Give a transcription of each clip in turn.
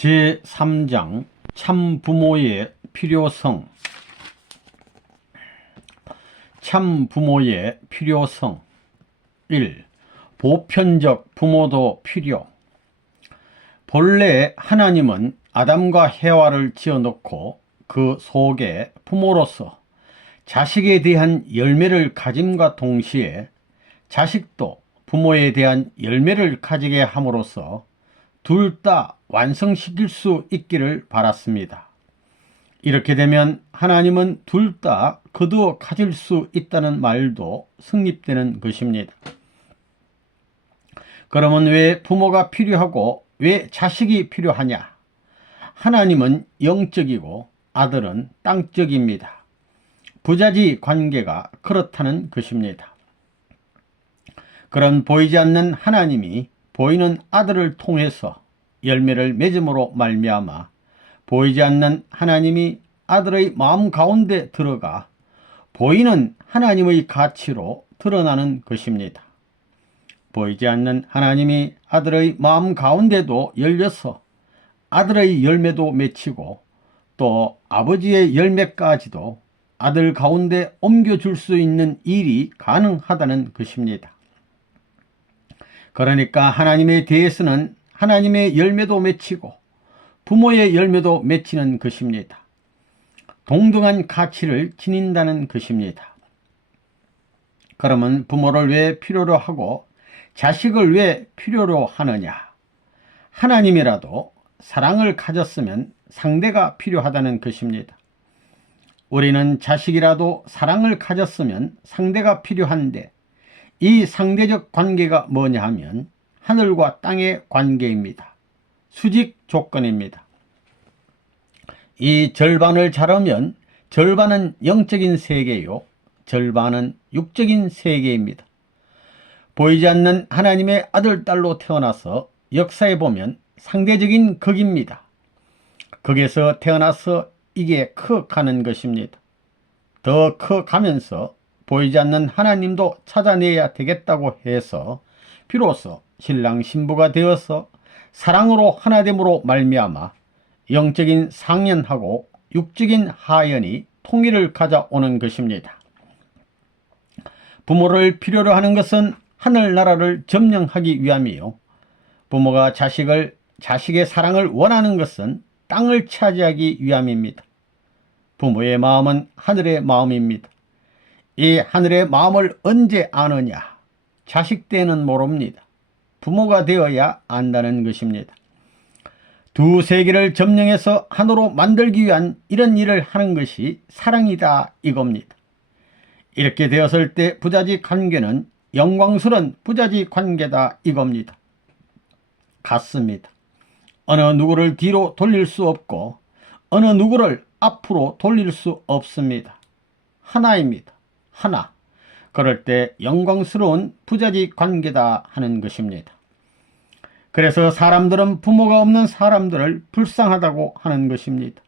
제3장 참부모의 필요성. 참부모의 필요성. 1. 보편적 부모도 필요. 본래 하나님은 아담과 해와를 지어놓고 그 속에 부모로서 자식에 대한 열매를 가짐과 동시에 자식도 부모에 대한 열매를 가지게 함으로써 둘 다 완성시킬 수 있기를 바랐습니다. 이렇게 되면 하나님은 둘 다 거두어 가질 수 있다는 말도 성립되는 것입니다. 그러면 왜 부모가 필요하고 왜 자식이 필요하냐? 하나님은 영적이고 아들은 땅적입니다. 부자지 관계가 그렇다는 것입니다. 그런 보이지 않는 하나님이 보이는 아들을 통해서 열매를 맺음으로 말미암아 보이지 않는 하나님이 아들의 마음 가운데 들어가 보이는 하나님의 가치로 드러나는 것입니다. 보이지 않는 하나님이 아들의 마음 가운데도 열려서 아들의 열매도 맺히고 또 아버지의 열매까지도 아들 가운데 옮겨줄 수 있는 일이 가능하다는 것입니다. 그러니까 하나님에 대해서는 하나님의 열매도 맺히고 부모의 열매도 맺히는 것입니다. 동등한 가치를 지닌다는 것입니다. 그러면 부모를 왜 필요로 하고 자식을 왜 필요로 하느냐? 하나님이라도 사랑을 가졌으면 상대가 필요하다는 것입니다. 우리는 자식이라도 사랑을 가졌으면 상대가 필요한데 이 상대적 관계가 뭐냐 하면 하늘과 땅의 관계입니다. 수직 조건입니다. 이 절반을 자르면 절반은 영적인 세계요, 절반은 육적인 세계입니다. 보이지 않는 하나님의 아들, 딸로 태어나서 역사에 보면 상대적인 극입니다. 극에서 태어나서 이게 커가는 것입니다. 더 커가면서 보이지 않는 하나님도 찾아내야 되겠다고 해서 비로소 신랑 신부가 되어서 사랑으로 하나됨으로 말미암아 영적인 상연하고 육적인 하연이 통일을 가져오는 것입니다. 부모를 필요로 하는 것은 하늘나라를 점령하기 위함이요, 부모가 자식의 사랑을 원하는 것은 땅을 차지하기 위함입니다. 부모의 마음은 하늘의 마음입니다. 이 하늘의 마음을 언제 아느냐? 자식 때는 모릅니다. 부모가 되어야 안다는 것입니다. 두 세계를 점령해서 하나로 만들기 위한 이런 일을 하는 것이 사랑이다 이겁니다. 이렇게 되었을 때 부자지 관계는 영광스러운 부자지 관계다 이겁니다. 같습니다. 어느 누구를 뒤로 돌릴 수 없고 어느 누구를 앞으로 돌릴 수 없습니다. 하나입니다. 하나. 그럴 때 영광스러운 부자지 관계다 하는 것입니다. 그래서 사람들은 부모가 없는 사람들을 불쌍하다고 하는 것입니다.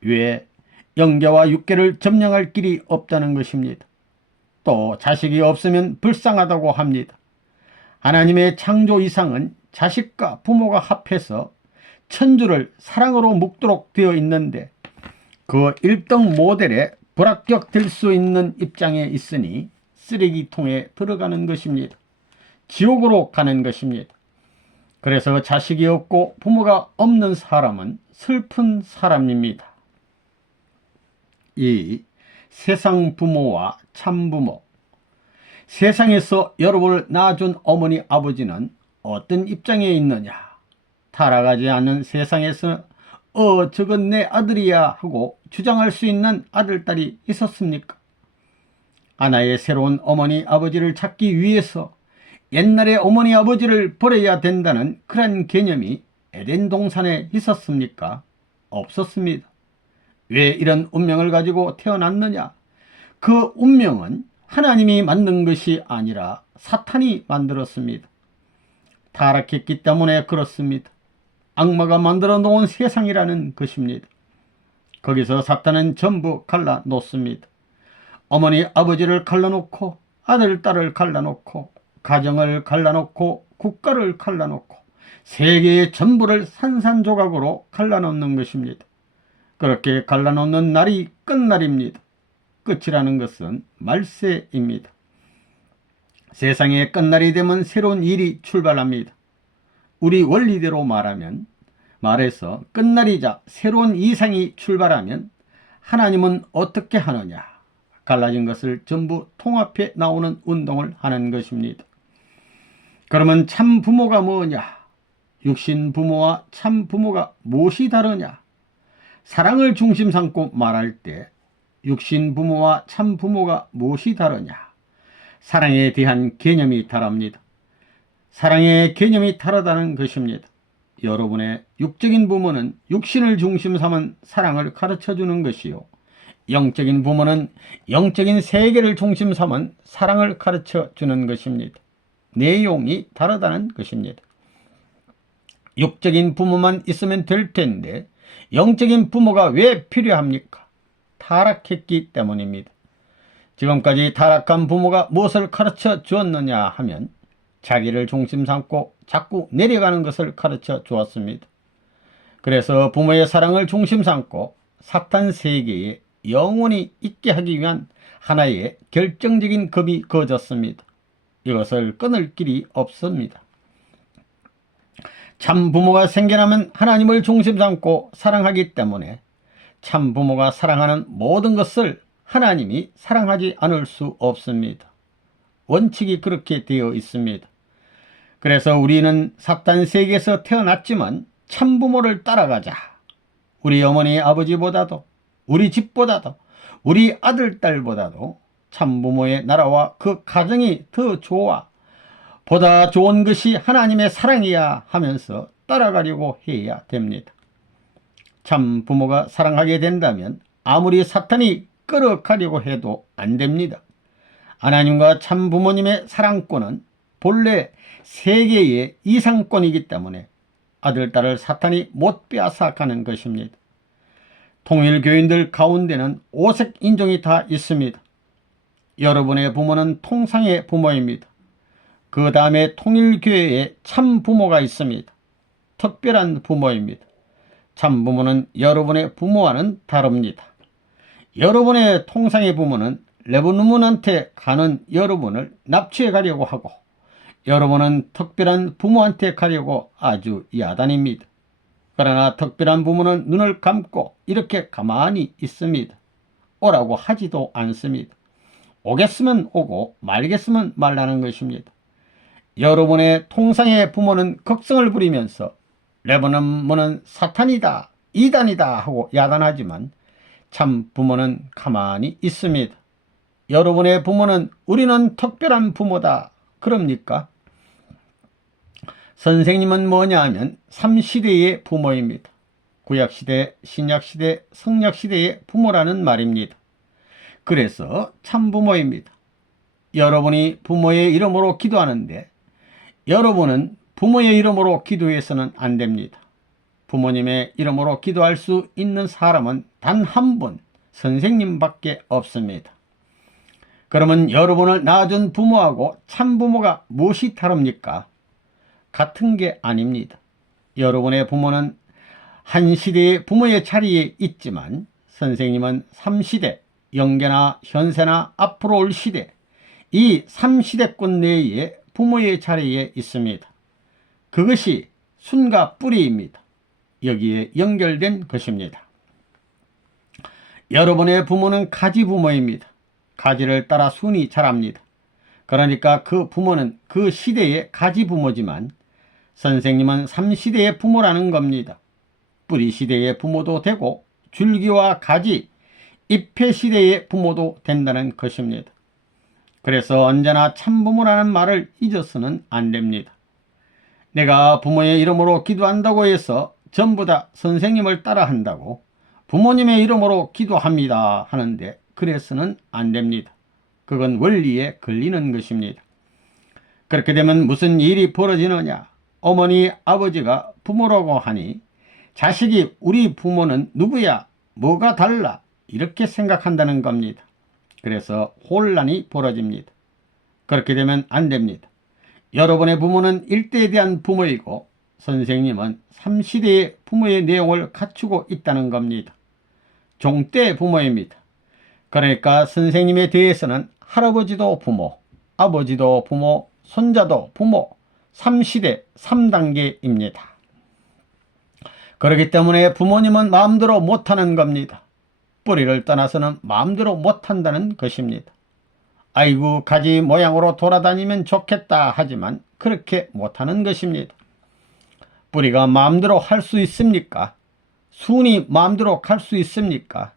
왜? 영계와 육계를 점령할 길이 없다는 것입니다. 또 자식이 없으면 불쌍하다고 합니다. 하나님의 창조 이상은 자식과 부모가 합해서 천주를 사랑으로 묶도록 되어 있는데 그 1등 모델에 불합격될 수 있는 입장에 있으니 쓰레기통에 들어가는 것입니다. 지옥으로 가는 것입니다. 그래서 자식이 없고 부모가 없는 사람은 슬픈 사람입니다. 이 세상 부모와 참부모. 세상에서 여러분을 낳아준 어머니 아버지는 어떤 입장에 있느냐? 타락하지 않은 세상에서 저건 내 아들이야 하고 주장할 수 있는 아들, 딸이 있었습니까? 하나의 새로운 어머니 아버지를 찾기 위해서 옛날의 어머니 아버지를 버려야 된다는 그런 개념이 에덴 동산에 있었습니까? 없었습니다. 왜 이런 운명을 가지고 태어났느냐? 그 운명은 하나님이 만든 것이 아니라 사탄이 만들었습니다. 타락했기 때문에 그렇습니다. 악마가 만들어 놓은 세상이라는 것입니다. 거기서 사탄은 전부 갈라놓습니다. 어머니 아버지를 갈라놓고 아들 딸을 갈라놓고 가정을 갈라놓고 국가를 갈라놓고 세계의 전부를 산산조각으로 갈라놓는 것입니다. 그렇게 갈라놓는 날이 끝날입니다. 끝이라는 것은 말세입니다. 세상의 끝날이 되면 새로운 일이 출발합니다. 우리 원리대로 말해서 끝날이자 새로운 이상이 출발하면 하나님은 어떻게 하느냐? 갈라진 것을 전부 통합해 나오는 운동을 하는 것입니다. 그러면 참 부모가 뭐냐? 육신 부모와 참 부모가 무엇이 다르냐? 사랑을 중심 삼고 말할 때 육신 부모와 참 부모가 무엇이 다르냐? 사랑에 대한 개념이 다릅니다. 사랑의 개념이 다르다는 것입니다. 여러분의 육적인 부모는 육신을 중심 삼은 사랑을 가르쳐주는 것이요, 영적인 부모는 영적인 세계를 중심 삼은 사랑을 가르쳐주는 것입니다. 내용이 다르다는 것입니다. 육적인 부모만 있으면 될 텐데 영적인 부모가 왜 필요합니까? 타락했기 때문입니다. 지금까지 타락한 부모가 무엇을 가르쳐 주었느냐 하면 자기를 중심 삼고 자꾸 내려가는 것을 가르쳐 주었습니다. 그래서 부모의 사랑을 중심 삼고 사탄 세계에 영원히 있게 하기 위한 하나의 결정적인 겁이 그어졌습니다. 이것을 끊을 길이 없습니다. 참 부모가 생겨나면 하나님을 중심 삼고 사랑하기 때문에 참 부모가 사랑하는 모든 것을 하나님이 사랑하지 않을 수 없습니다. 원칙이 그렇게 되어 있습니다. 그래서 우리는 사탄 세계에서 태어났지만 참 부모를 따라가자. 우리 어머니 아버지보다도, 우리 집보다도, 우리 아들 딸보다도 참 부모의 나라와 그 가정이 더 좋아, 보다 좋은 것이 하나님의 사랑이야 하면서 따라가려고 해야 됩니다. 참 부모가 사랑하게 된다면 아무리 사탄이 끌어가려고 해도 안 됩니다. 하나님과 참 부모님의 사랑권은 본래 세계의 이상권이기 때문에 아들, 딸을 사탄이 못 빼앗아 가는 것입니다. 통일교인들 가운데는 오색 인종이 다 있습니다. 여러분의 부모는 통상의 부모입니다. 그 다음에 통일교회에 참 부모가 있습니다. 특별한 부모입니다. 참 부모는 여러분의 부모와는 다릅니다. 여러분의 통상의 부모는 레브누문한테 가는 여러분을 납치해 가려고 하고, 여러분은 특별한 부모한테 가려고 아주 야단입니다. 그러나 특별한 부모는 눈을 감고 이렇게 가만히 있습니다. 오라고 하지도 않습니다. 오겠으면 오고 말겠으면 말라는 것입니다. 여러분의 통상의 부모는 극성을 부리면서 레브논문은 사탄이다, 이단이다 하고 야단하지만 참 부모는 가만히 있습니다. 여러분의 부모는 우리는 특별한 부모다 그럽니까? 선생님은 뭐냐 하면 3시대의 부모입니다. 구약시대, 신약시대, 성약시대의 부모라는 말입니다. 그래서 참부모입니다. 여러분이 부모의 이름으로 기도하는데 여러분은 부모의 이름으로 기도해서는 안 됩니다. 부모님의 이름으로 기도할 수 있는 사람은 단 한 분, 선생님밖에 없습니다. 그러면 여러분을 낳아준 부모하고 참부모가 무엇이 다릅니까? 같은 게 아닙니다. 여러분의 부모는 한 시대의 부모의 자리에 있지만 선생님은 3시대, 영계나 현세나 앞으로 올 시대, 이 3시대권 내에 부모의 자리에 있습니다. 그것이 순과 뿌리입니다. 여기에 연결된 것입니다. 여러분의 부모는 가지 부모입니다. 가지를 따라 순이 자랍니다. 그러니까 그 부모는 그 시대의 가지 부모지만 선생님은 3시대의 부모라는 겁니다. 뿌리 시대의 부모도 되고 줄기와 가지, 잎의 시대의 부모도 된다는 것입니다. 그래서 언제나 참부모라는 말을 잊어서는 안 됩니다. 내가 부모의 이름으로 기도한다고 해서 전부 다 선생님을 따라한다고 부모님의 이름으로 기도합니다 하는데 그래서는 안 됩니다. 그건 원리에 걸리는 것입니다. 그렇게 되면 무슨 일이 벌어지느냐? 어머니, 아버지가 부모라고 하니 자식이 우리 부모는 누구야? 뭐가 달라? 이렇게 생각한다는 겁니다. 그래서 혼란이 벌어집니다. 그렇게 되면 안 됩니다. 여러분의 부모는 일대에 대한 부모이고 선생님은 3시대의 부모의 내용을 갖추고 있다는 겁니다. 종때 부모입니다. 그러니까 선생님에 대해서는 할아버지도 부모, 아버지도 부모, 손자도 부모, 3시대 3단계입니다. 그렇기 때문에 부모님은 마음대로 못하는 겁니다. 뿌리를 떠나서는 마음대로 못한다는 것입니다. 아이고 가지 모양으로 돌아다니면 좋겠다 하지만 그렇게 못하는 것입니다. 뿌리가 마음대로 할 수 있습니까? 순이 마음대로 갈 수 있습니까?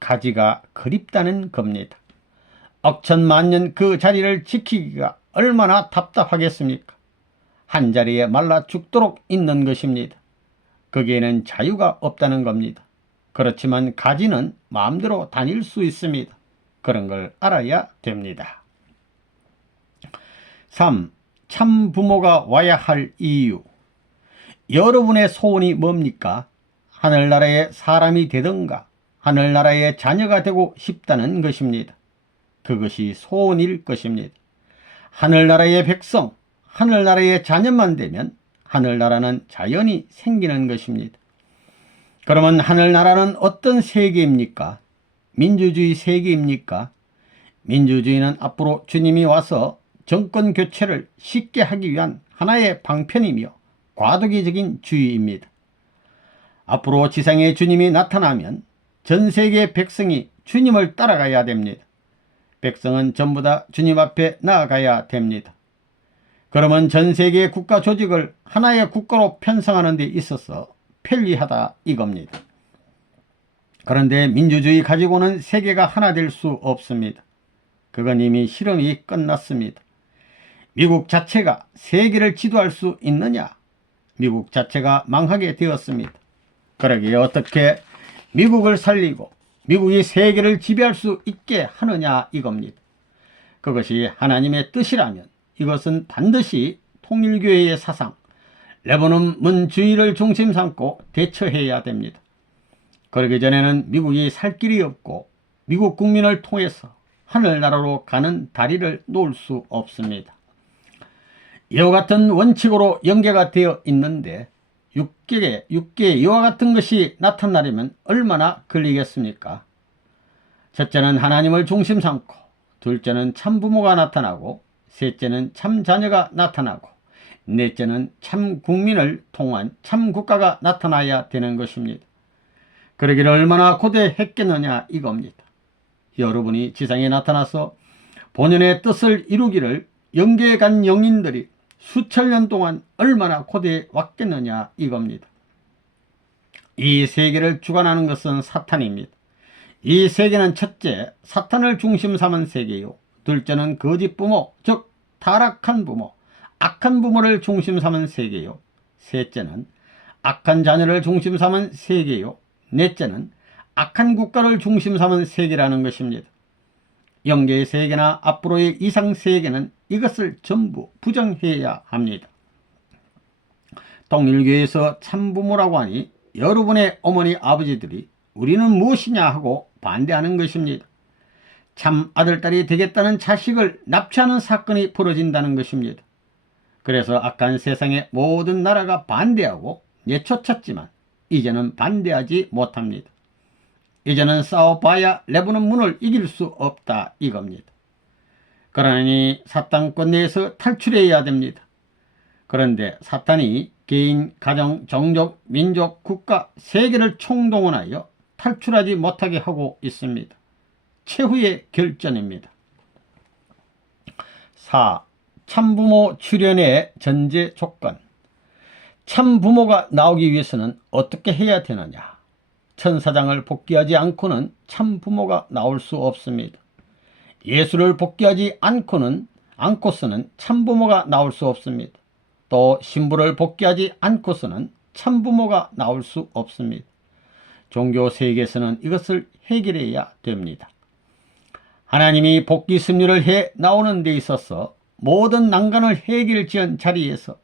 가지가 그립다는 겁니다. 억천만년 그 자리를 지키기가 얼마나 답답하겠습니까? 한 자리에 말라 죽도록 있는 것입니다. 거기에는 자유가 없다는 겁니다. 그렇지만 가지는 마음대로 다닐 수 있습니다. 그런 걸 알아야 됩니다. 3. 참 부모가 와야 할 이유. 여러분의 소원이 뭡니까? 하늘나라의 사람이 되든가 하늘나라의 자녀가 되고 싶다는 것입니다. 그것이 소원일 것입니다. 하늘나라의 백성, 하늘나라의 자녀만 되면 하늘나라는 자연히 생기는 것입니다. 그러면 하늘나라는 어떤 세계입니까? 민주주의 세계입니까? 민주주의는 앞으로 주님이 와서 정권 교체를 쉽게 하기 위한 하나의 방편이며 과도기적인 주의입니다. 앞으로 지상에 주님이 나타나면 전 세계 백성이 주님을 따라가야 됩니다. 백성은 전부 다 주님 앞에 나아가야 됩니다. 그러면 전 세계 국가 조직을 하나의 국가로 편성하는 데 있어서 편리하다 이겁니다. 그런데 민주주의 가지고는 세계가 하나 될 수 없습니다. 그건 이미 실험이 끝났습니다. 미국 자체가 세계를 지도할 수 있느냐? 미국 자체가 망하게 되었습니다. 그러기에 어떻게 미국을 살리고 미국이 세계를 지배할 수 있게 하느냐 이겁니다. 그것이 하나님의 뜻이라면 이것은 반드시 통일교회의 사상, 레바논 문주의를 중심 삼고 대처해야 됩니다. 그러기 전에는 미국이 살 길이 없고 미국 국민을 통해서 하늘나라로 가는 다리를 놓을 수 없습니다. 이와 같은 원칙으로 연계가 되어 있는데 육계에 이와 같은 것이 나타나려면 얼마나 걸리겠습니까? 첫째는 하나님을 중심 삼고, 둘째는 참 부모가 나타나고, 셋째는 참 자녀가 나타나고, 넷째는 참 국민을 통한 참 국가가 나타나야 되는 것입니다. 그러기를 얼마나 고대했겠느냐 이겁니다. 여러분이 지상에 나타나서 본연의 뜻을 이루기를 영계에 간 영인들이 수천 년 동안 얼마나 고대해 왔겠느냐 이겁니다. 이 세계를 주관하는 것은 사탄입니다. 이 세계는 첫째 사탄을 중심 삼은 세계요, 둘째는 거짓 부모, 즉 타락한 부모, 악한 부모를 중심 삼은 세계요, 셋째는 악한 자녀를 중심 삼은 세계요, 넷째는 악한 국가를 중심 삼은 세계라는 것입니다. 영계의 세계나 앞으로의 이상 세계는 이것을 전부 부정해야 합니다. 통일교에서 참부모라고 하니 여러분의 어머니 아버지들이 우리는 무엇이냐 하고 반대하는 것입니다. 참 아들딸이 되겠다는 자식을 납치하는 사건이 벌어진다는 것입니다. 그래서 악한 세상의 모든 나라가 반대하고 내쫓았지만 이제는 반대하지 못합니다. 이제는 싸워봐야 레바논 문을 이길 수 없다 이겁니다. 그러니 사탄권 내에서 탈출해야 됩니다. 그런데 사탄이 개인, 가정, 종족, 민족, 국가, 세계를 총동원하여 탈출하지 못하게 하고 있습니다. 최후의 결전입니다. 4. 참부모 출현의 전제 조건. 참부모가 나오기 위해서는 어떻게 해야 되느냐? 천사장을 복귀하지 않고는 참부모가 나올 수 없습니다. 예수를 복귀하지 않고서는 참부모가 나올 수 없습니다. 또 신부를 복귀하지 않고서는 참부모가 나올 수 없습니다. 종교 세계에서는 이것을 해결해야 됩니다. 하나님이 복귀 섭리를 해 나오는 데 있어서 모든 난관을 해결지은 자리에서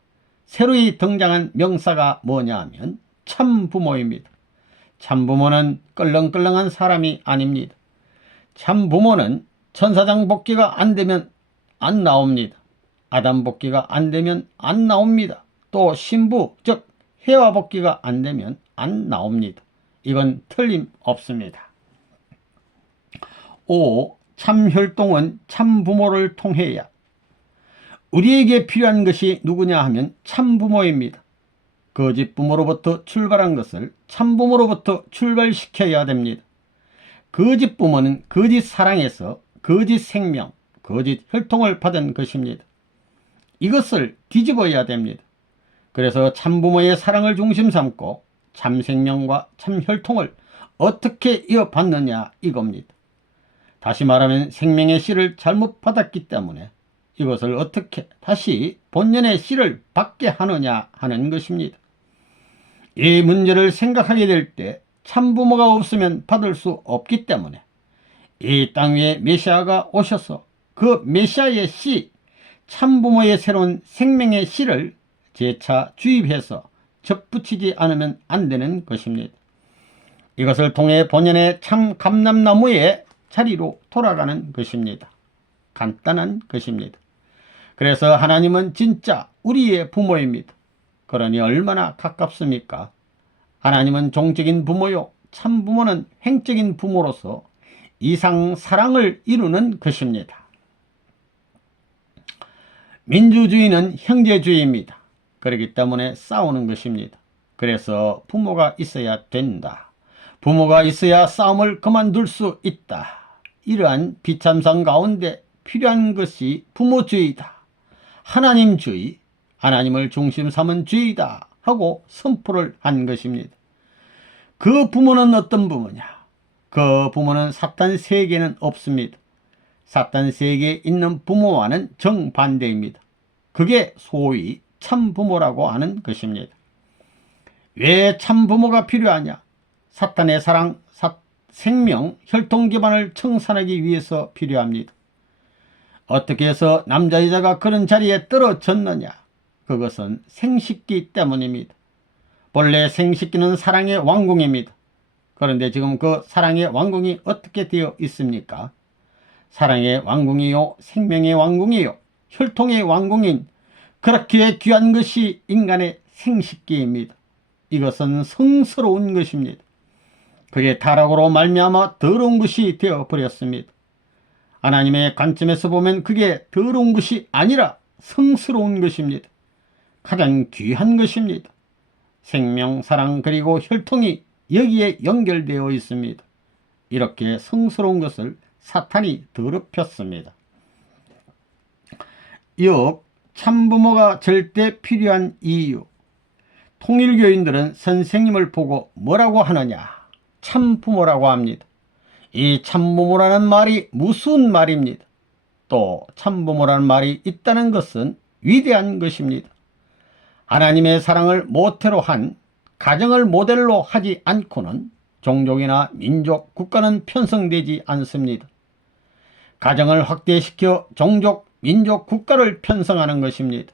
새로이 등장한 명사가 뭐냐 하면 참부모입니다. 참부모는 껄렁껄렁한 사람이 아닙니다. 참부모는 천사장 복귀가 안 되면 안 나옵니다. 아담 복귀가 안 되면 안 나옵니다. 또 신부 즉 해와 복귀가 안 되면 안 나옵니다. 이건 틀림없습니다. 5. 참혈통은 참부모를 통해야. 우리에게 필요한 것이 누구냐 하면 참부모입니다. 거짓 부모로부터 출발한 것을 참부모로부터 출발시켜야 됩니다. 거짓 부모는 거짓 사랑에서 거짓 생명, 거짓 혈통을 받은 것입니다. 이것을 뒤집어야 됩니다. 그래서 참부모의 사랑을 중심 삼고 참생명과 참혈통을 어떻게 이어받느냐 이겁니다. 다시 말하면 생명의 씨를 잘못 받았기 때문에 이것을 어떻게 다시 본연의 씨를 받게 하느냐 하는 것입니다. 이 문제를 생각하게 될 때 참부모가 없으면 받을 수 없기 때문에 이 땅 위에 메시아가 오셔서 그 메시아의 씨, 참부모의 새로운 생명의 씨를 재차 주입해서 접붙이지 않으면 안 되는 것입니다. 이것을 통해 본연의 참 감람나무의 자리로 돌아가는 것입니다. 간단한 것입니다. 그래서 하나님은 진짜 우리의 부모입니다. 그러니 얼마나 가깝습니까? 하나님은 종적인 부모요, 참부모는 횡적인 부모로서 이상 사랑을 이루는 것입니다. 민주주의는 형제주의입니다. 그렇기 때문에 싸우는 것입니다. 그래서 부모가 있어야 된다. 부모가 있어야 싸움을 그만둘 수 있다. 이러한 비참상 가운데 필요한 것이 부모주의다. 하나님주의, 하나님을 중심 삼은 주의다 하고 선포를 한 것입니다. 그 부모는 어떤 부모냐? 그 부모는 사탄 세계에는 없습니다. 사탄 세계에 있는 부모와는 정반대입니다. 그게 소위 참부모라고 하는 것입니다. 왜 참부모가 필요하냐? 사탄의 사랑, 생명, 혈통 기반을 청산하기 위해서 필요합니다. 어떻게 해서 남자여자가 그런 자리에 떨어졌느냐? 그것은 생식기 때문입니다. 본래 생식기는 사랑의 왕궁입니다. 그런데 지금 그 사랑의 왕궁이 어떻게 되어 있습니까? 사랑의 왕궁이요, 생명의 왕궁이요, 혈통의 왕궁인 그렇게 귀한 것이 인간의 생식기입니다. 이것은 성스러운 것입니다. 그게 타락으로 말미암아 더러운 것이 되어버렸습니다. 하나님의 관점에서 보면 그게 더러운 것이 아니라 성스러운 것입니다. 가장 귀한 것입니다. 생명, 사랑 그리고 혈통이 여기에 연결되어 있습니다. 이렇게 성스러운 것을 사탄이 더럽혔습니다. 6. 참부모가 절대 필요한 이유. 통일교인들은 선생님을 보고 뭐라고 하느냐? 참부모라고 합니다. 이 참부모라는 말이 무슨 말입니다. 또 참부모라는 말이 있다는 것은 위대한 것입니다. 하나님의 사랑을 모태로 한 가정을 모델로 하지 않고는 종족이나 민족, 국가는 편성되지 않습니다. 가정을 확대시켜 종족, 민족, 국가를 편성하는 것입니다.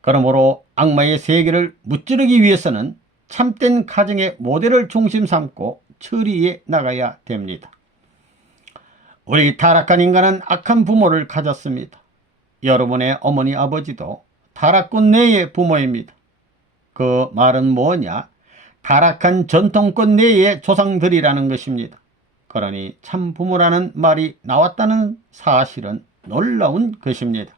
그러므로 악마의 세계를 무찌르기 위해서는 참된 가정의 모델을 중심 삼고 처리해 나가야 됩니다. 우리 타락한 인간은 악한 부모를 가졌습니다. 여러분의 어머니 아버지도 타락권 내의 부모입니다. 그 말은 뭐냐? 타락한 전통권 내의 조상들이라는 것입니다. 그러니 참부모라는 말이 나왔다는 사실은 놀라운 것입니다.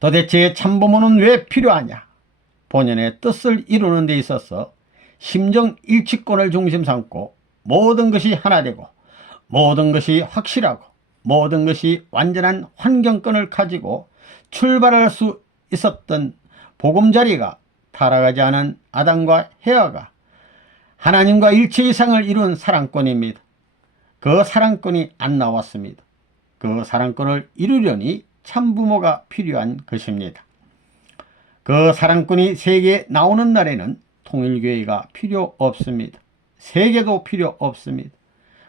도대체 참부모는 왜 필요하냐? 본연의 뜻을 이루는 데 있어서 심정일치권을 중심 삼고 모든 것이 하나 되고 모든 것이 확실하고 모든 것이 완전한 환경권을 가지고 출발할 수 있었던 보금자리가 타락하지 않은 아담과 헤아가 하나님과 일체 이상을 이룬 사랑권입니다. 그 사랑권이 안 나왔습니다. 그 사랑권을 이루려니 참부모가 필요한 것입니다. 그 사랑권이 세계에 나오는 날에는 통일교회가 필요 없습니다. 세계도 필요 없습니다.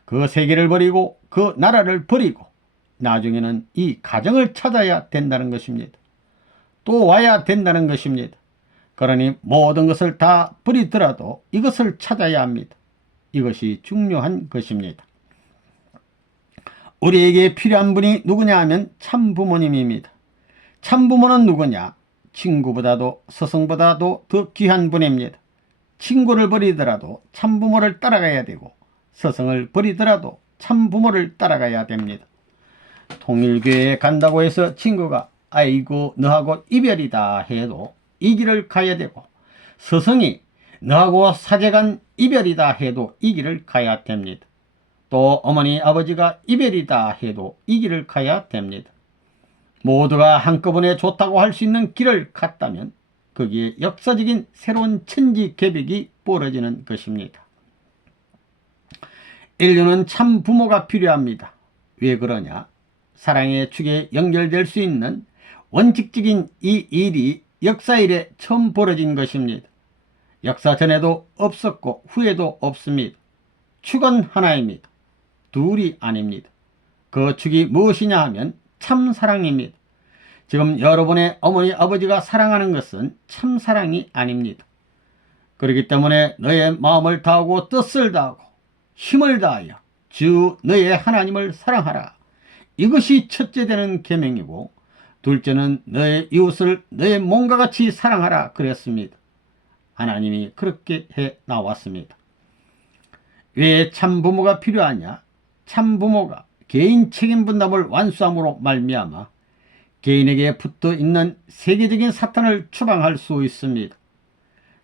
그 세계를 버리고 그 나라를 버리고 나중에는 이 가정을 찾아야 된다는 것입니다. 또 와야 된다는 것입니다. 그러니 모든 것을 다 버리더라도 이것을 찾아야 합니다. 이것이 중요한 것입니다. 우리에게 필요한 분이 누구냐 하면 참부모님입니다. 참부모는 누구냐? 친구보다도 스승보다도 더 귀한 분입니다. 친구를 버리더라도 참부모를 따라가야 되고 스승을 버리더라도 참부모를 따라가야 됩니다. 통일교회에 간다고 해서 친구가 아이고 너하고 이별이다 해도 이 길을 가야 되고, 스승이 너하고 사제간 이별이다 해도 이 길을 가야 됩니다. 또 어머니 아버지가 이별이다 해도 이 길을 가야 됩니다. 모두가 한꺼번에 좋다고 할 수 있는 길을 갔다면 거기에 역사적인 새로운 천지개벽이 벌어지는 것입니다. 인류는 참 부모가 필요합니다. 왜 그러냐? 사랑의 축에 연결될 수 있는 원칙적인 이 일이 역사일에 처음 벌어진 것입니다. 역사 전에도 없었고 후에도 없습니다. 축은 하나입니다. 둘이 아닙니다. 그 축이 무엇이냐 하면 참사랑입니다. 지금 여러분의 어머니 아버지가 사랑하는 것은 참사랑이 아닙니다. 그렇기 때문에 너의 마음을 다하고 뜻을 다하고 힘을 다하여 주 너의 하나님을 사랑하라. 이것이 첫째 되는 계명이고, 둘째는 너의 이웃을 너의 몸과 같이 사랑하라 그랬습니다. 하나님이 그렇게 해 나왔습니다. 왜 참부모가 필요하냐? 참부모가 개인 책임 분담을 완수함으로 말미암아 개인에게 붙어 있는 세계적인 사탄을 추방할 수 있습니다.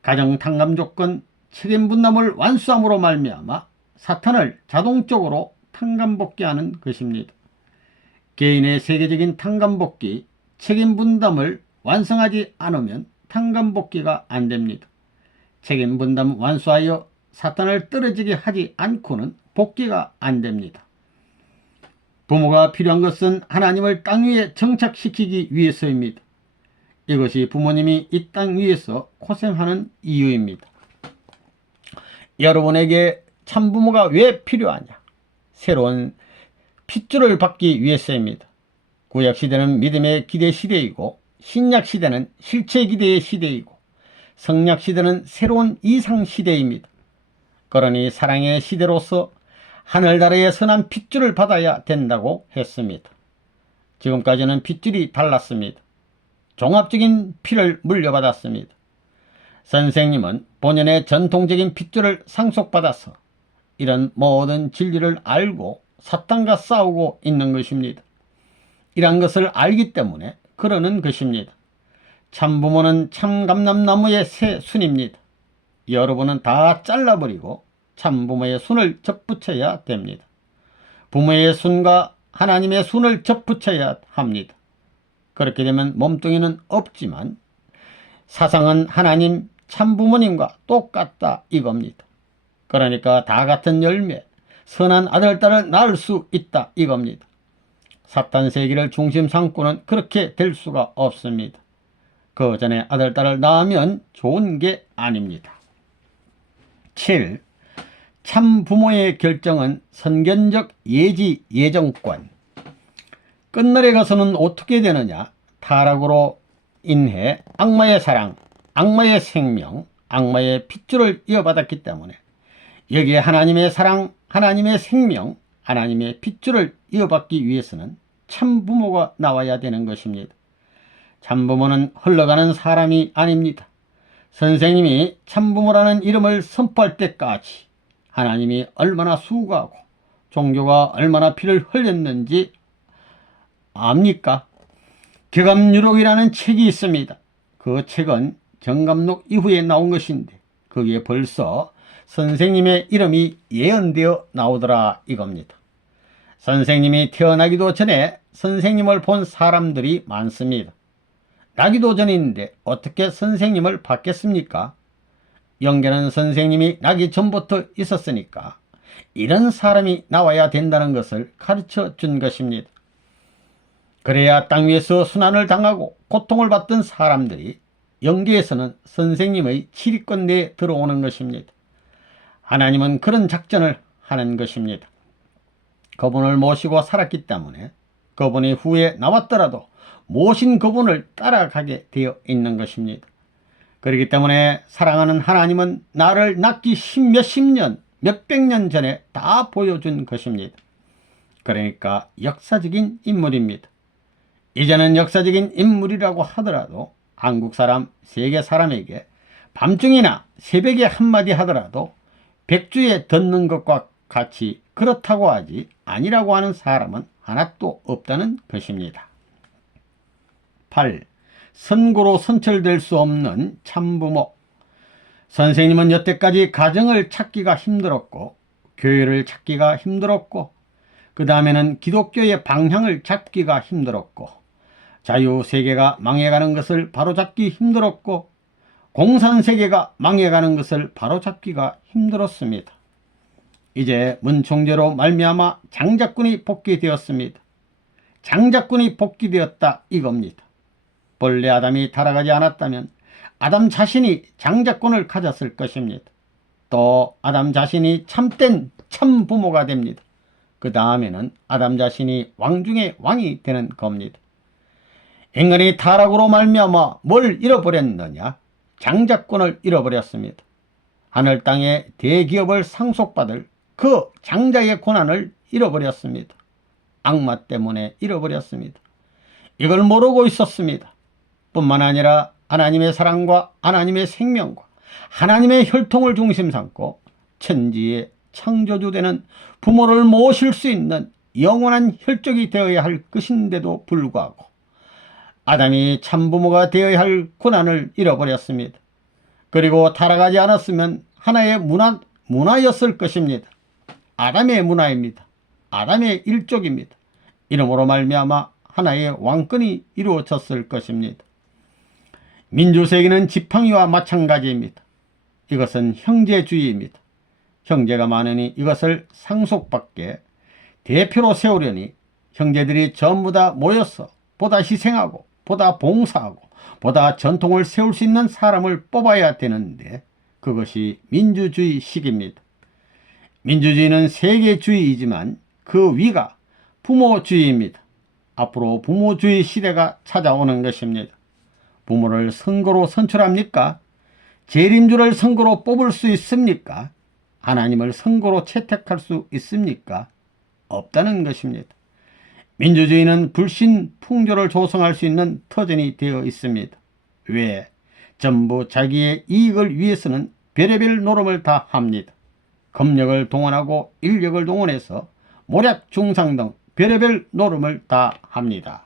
가정 탕감 조건 책임 분담을 완수함으로 말미암아 사탄을 자동적으로 탕감복귀하는 것입니다. 개인의 세계적인 탕감복귀, 책임 분담을 완성하지 않으면 탕감복귀가 안 됩니다. 책임 분담 완수하여 사탄을 떨어지게 하지 않고는 복귀가 안 됩니다. 부모가 필요한 것은 하나님을 땅 위에 정착시키기 위해서입니다. 이것이 부모님이 이 땅 위에서 고생하는 이유입니다. 여러분에게 참부모가 왜 필요하냐? 새로운 핏줄을 받기 위해서입니다. 구약시대는 믿음의 기대 시대이고, 신약시대는 실체 기대의 시대이고, 성약시대는 새로운 이상 시대입니다. 그러니 사랑의 시대로서 하늘나라의 선한 핏줄을 받아야 된다고 했습니다. 지금까지는 핏줄이 달랐습니다. 종합적인 피를 물려받았습니다. 선생님은 본연의 전통적인 핏줄을 상속받아서 이런 모든 진리를 알고 사탄과 싸우고 있는 것입니다. 이런 것을 알기 때문에 그러는 것입니다. 참부모는 참감람나무의 새 순입니다. 여러분은 다 잘라버리고 참부모의 순을 접붙여야 됩니다. 부모의 순과 하나님의 순을 접붙여야 합니다. 그렇게 되면 몸뚱이는 없지만 사상은 하나님 참부모님과 똑같다 이겁니다. 그러니까 다 같은 열매, 선한 아들, 딸을 낳을 수 있다 이겁니다. 사탄 세계를 중심 삼고는 그렇게 될 수가 없습니다. 그 전에 아들, 딸을 낳으면 좋은 게 아닙니다. 7. 참부모의 결정은 선견적 예지 예정권. 끝날에 가서는 어떻게 되느냐? 타락으로 인해 악마의 사랑, 악마의 생명, 악마의 핏줄을 이어받았기 때문에 여기에 하나님의 사랑, 하나님의 생명, 하나님의 핏줄을 이어받기 위해서는 참부모가 나와야 되는 것입니다. 참부모는 흘러가는 사람이 아닙니다. 선생님이 참부모라는 이름을 선포할 때까지 하나님이 얼마나 수고하고 종교가 얼마나 피를 흘렸는지 압니까? 교감유록이라는 책이 있습니다. 그 책은 정감록 이후에 나온 것인데 거기에 벌써 선생님의 이름이 예언되어 나오더라 이겁니다. 선생님이 태어나기도 전에 선생님을 본 사람들이 많습니다. 나기도 전인데 어떻게 선생님을 받겠습니까? 영계는 선생님이 나기 전부터 있었으니까 이런 사람이 나와야 된다는 것을 가르쳐 준 것입니다. 그래야 땅 위에서 순환을 당하고 고통을 받던 사람들이 영계에서는 선생님의 치리권 내에 들어오는 것입니다. 하나님은 그런 작전을 하는 것입니다. 그분을 모시고 살았기 때문에 그분이 후에 나왔더라도 모신 그분을 따라가게 되어 있는 것입니다. 그렇기 때문에 사랑하는 하나님은 나를 낳기 몇십 년, 몇백 년 전에 다 보여준 것입니다. 그러니까 역사적인 인물입니다. 이제는 역사적인 인물이라고 하더라도 한국 사람, 세계 사람에게 밤중이나 새벽에 한마디 하더라도 백주에 듣는 것과 같이 그렇다고 하지 아니라고 하는 사람은 하나도 없다는 것입니다. 8. 선고로 선철될 수 없는 참부모. 선생님은 여태까지 가정을 찾기가 힘들었고 교회를 찾기가 힘들었고 그 다음에는 기독교의 방향을 잡기가 힘들었고 자유세계가 망해가는 것을 바로잡기 힘들었고 공산세계가 망해가는 것을 바로잡기가 힘들었습니다. 이제 문총재로 말미암아 장자꾼이 복귀되었습니다. 장자꾼이 복귀되었다 이겁니다. 본래 아담이 타락하지 않았다면 아담 자신이 장자권을 가졌을 것입니다. 또 아담 자신이 참된 참부모가 됩니다. 그 다음에는 아담 자신이 왕 중의 왕이 되는 겁니다. 인간이 타락으로 말미암아 뭘 잃어버렸느냐? 장자권을 잃어버렸습니다. 하늘 땅의 대기업을 상속받을 그 장자의 권한을 잃어버렸습니다. 악마 때문에 잃어버렸습니다. 이걸 모르고 있었습니다. 뿐만 아니라 하나님의 사랑과 하나님의 생명과 하나님의 혈통을 중심 삼고 천지의 창조주 되는 부모를 모실 수 있는 영원한 혈족이 되어야 할 것인데도 불구하고 아담이 참부모가 되어야 할 권한을 잃어버렸습니다. 그리고 타락하지 않았으면 하나의 문화였을 것입니다. 아담의 문화입니다. 아담의 일족입니다. 이러므로 말미암아 하나의 왕권이 이루어졌을 것입니다. 민주세계는 지팡이와 마찬가지입니다. 이것은 형제주의입니다. 형제가 많으니 이것을 상속받게 대표로 세우려니 형제들이 전부 다 모여서 보다 희생하고 보다 봉사하고 보다 전통을 세울 수 있는 사람을 뽑아야 되는데 그것이 민주주의식입니다. 민주주의는 세계주의이지만 그 위가 부모주의입니다. 앞으로 부모주의 시대가 찾아오는 것입니다. 부모를 선거로 선출합니까? 재림주를 선거로 뽑을 수 있습니까? 하나님을 선거로 채택할 수 있습니까? 없다는 것입니다. 민주주의는 불신 풍조를 조성할 수 있는 터전이 되어 있습니다. 왜? 전부 자기의 이익을 위해서는 별의별 노름을 다 합니다. 검력을 동원하고 인력을 동원해서 모략 중상 등 별의별 노름을 다 합니다.